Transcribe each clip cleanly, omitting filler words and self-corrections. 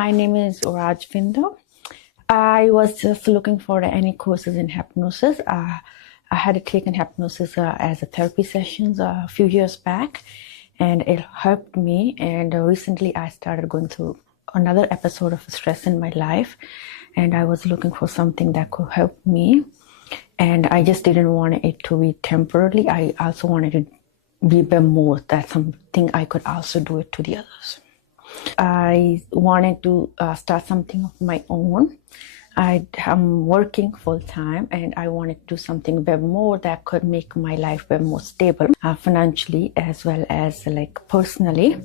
My name is Rajvinder. I was just looking for any courses in hypnosis. I had taken hypnosis as a therapy sessions a few years back, and it helped me. And recently I started going through another episode of stress in my life, and I was looking for something that could help me. And I just didn't want it to be temporarily. I also wanted it to be a bit more, that's something I could also do it to the others. I wanted to start something of my own. I'm working full time, and I wanted to do something a bit more that could make my life a bit more stable, financially as well as like personally.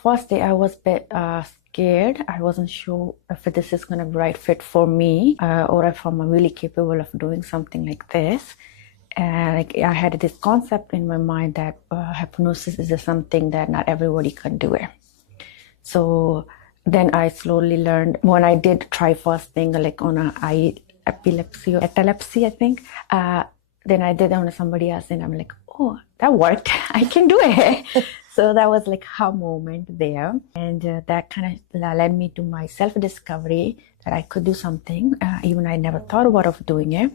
First day I was a bit scared. I wasn't sure if this is going to be the right fit for me, or if I'm really capable of doing something like this. And I had this concept in my mind that hypnosis is something that not everybody can do it. So then I slowly learned, when I did try first thing like on epilepsy, I think, then I did it on somebody else, and I'm like, oh, that worked. I can do it. So that was like a moment there. And that kind of led me to my self-discovery that I could do something, even I never thought about of doing it.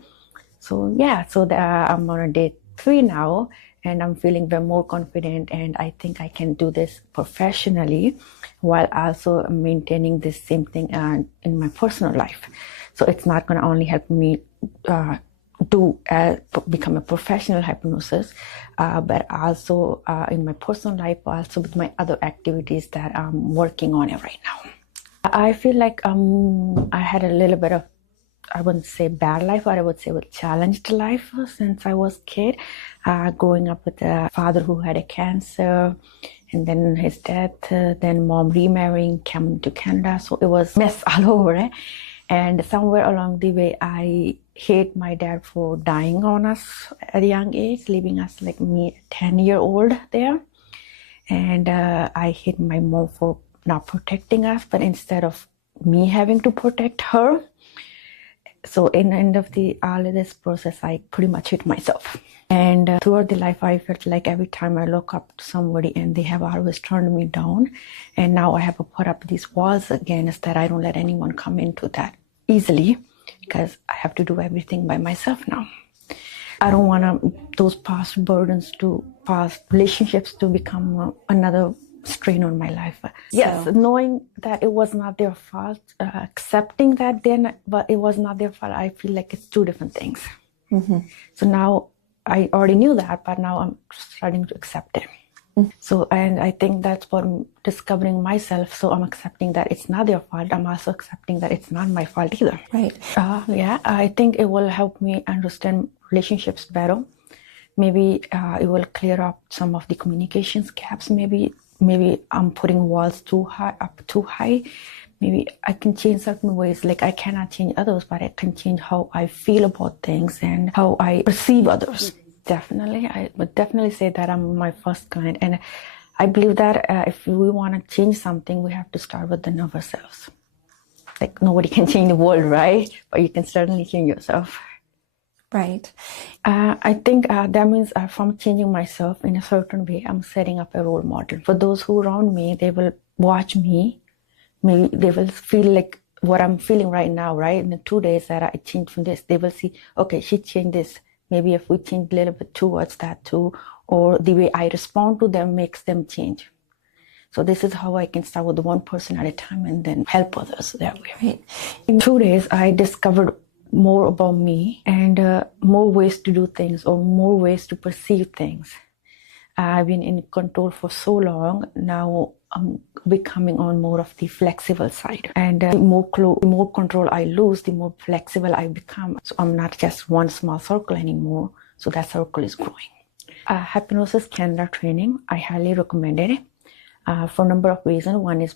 So yeah, so I'm on day 3 now, and I'm feeling very more confident, and I think I can do this professionally while also maintaining this same thing in my personal life. So it's not going to only help me become a professional hypnosis, but also in my personal life, also with my other activities that I'm working on it right now. I feel like I had a little bit of, I wouldn't say bad life, but I would say a challenged life since I was a kid. Growing up with a father who had a cancer, and then his death, then mom remarrying, coming to Canada. So it was mess all over it. And somewhere along the way, I hate my dad for dying on us at a young age, leaving us like me, 10-year-old there. And I hate my mom for not protecting us, but instead of me having to protect her. So in the end of all of this process, I pretty much hit myself. And throughout the life, I felt like every time I look up to somebody and they have always turned me down. And now I have to put up these walls against that. I don't let anyone come into that easily because I have to do everything by myself now. I don't want those past burdens past relationships to become another strain on my life. Yes, knowing that it was not their fault, accepting that then, but it was not their fault, I feel like it's two different things. Mm-hmm. So now I already knew that, but now I'm starting to accept it. Mm-hmm. So, and I think that's what I'm discovering myself. So I'm accepting that it's not their fault. I'm also accepting that it's not my fault either. Right. Yeah, I think it will help me understand relationships better. Maybe it will clear up some of the communications gaps. Maybe I'm putting walls too high. Maybe I can change certain ways. Like I cannot change others, but I can change how I feel about things and how I perceive others. Definitely. I would definitely say that I'm my first client. And I believe that if we want to change something, we have to start within ourselves. Like nobody can change the world, right? But you can certainly change yourself. Right. I think that means from changing myself in a certain way, I'm setting up a role model. For those who are around me, they will watch me. Maybe they will feel like what I'm feeling right now, right? In the 2 days that I changed from this, they will see, okay, she changed this. Maybe if we change a little bit towards that too, or the way I respond to them makes them change. So this is how I can start with one person at a time and then help others that way. Right. In 2 days, I discovered more about me and more ways to do things or more ways to perceive things. I've been in control for so long. Now I'm becoming on more of the flexible side. And the more control I lose, the more flexible I become. So I'm not just one small circle anymore. So that circle is growing. Hypnosis Canada training, I highly recommend it for a number of reasons. One is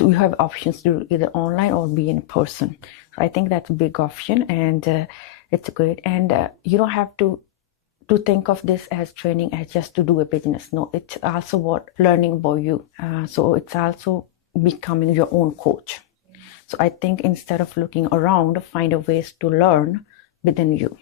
you have options to do either online or be in person. So I think that's a big option, and it's great. And you don't have to think of this as training as just to do a business. No, it's also about learning about you. So it's also becoming your own coach. So I think instead of looking around, find a ways to learn within you.